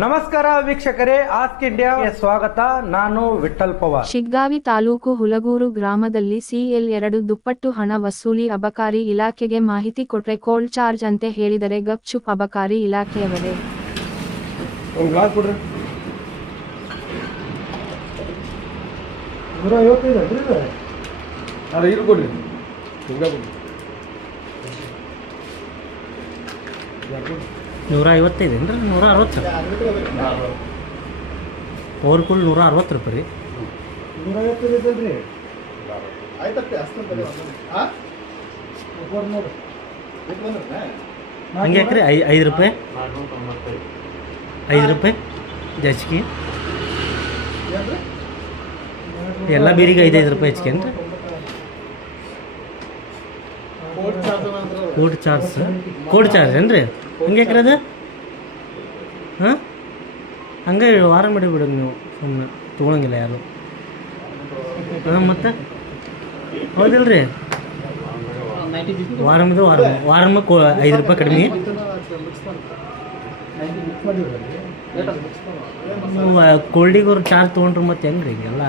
ನಮಸ್ಕಾರ ವೀಕ್ಷಕರೇ, ಆಸ್ಕ್ ಇಂಡಿಯಾಗೆ ಸ್ವಾಗತ. ನಾನು ವಿಠಲ್ ಪವಾರ್. ಶಿಗ್ಗಾವಿ ತಾಲೂಕು ಹುಲಗೂರು ಗ್ರಾಮದಲ್ಲಿ CL2 ದುಪ್ಪಟ್ಟು ಹಣ ವಸೂಲಿ. ಅಬಕಾರಿ ಇಲಾಖೆಗೆ ಮಾಹಿತಿ ಕೊಟ್ರೆ ಕೋಲ್ಡ್ ಚಾರ್ಜ್ ಅಂತೆ ಹೇಳಿದರೆ ಗಪ್ ಚುಪ್ ಅಬಕಾರಿ ಇಲಾಖೆಯವರೇ. $155 ಏನ್ರಿ? 160 ಪವರ್ ಕೂಲ್ $160 ರೀ. ಹಂಗೆ ಯಾಕ್ರಿ? ₹5 ₹5 ಜಾಸ್ತಿ ಎಲ್ಲ ಬೀರಿಗೆ ₹5 ಹೆಚ್ಚಿಗೆ ಕೋಡ್ ಚಾರ್ಜ್ ಏನ್ರಿ? ಹಂಗೆ ಯಾಕ್ರಿ ಅದು? ಹಾಂ, ಹಂಗೆ ವಾರ ಮಾಡಿ ಬಿಡೋದು ನೀವು, ಸುಮ್ಮನೆ ತೊಗೊಳಂಗಿಲ್ಲ ಯಾರು. ಹಾಂ, ಮತ್ತೆ ಹೌದಿಲ್ರಿ? ವಾರಮಿದ್ರೆ ವಾರಕ್ಕೆ ₹5 ಕಡಿಮೆ. ಕೋಲ್ಡಿಗೆ ಅವ್ರು ಚಾರ್ಜ್ ತೊಗೊಂಡ್ರು ಮತ್ತೆ ಹೆಂಗೆ ರೀ ಹಿಂಗೆಲ್ಲ?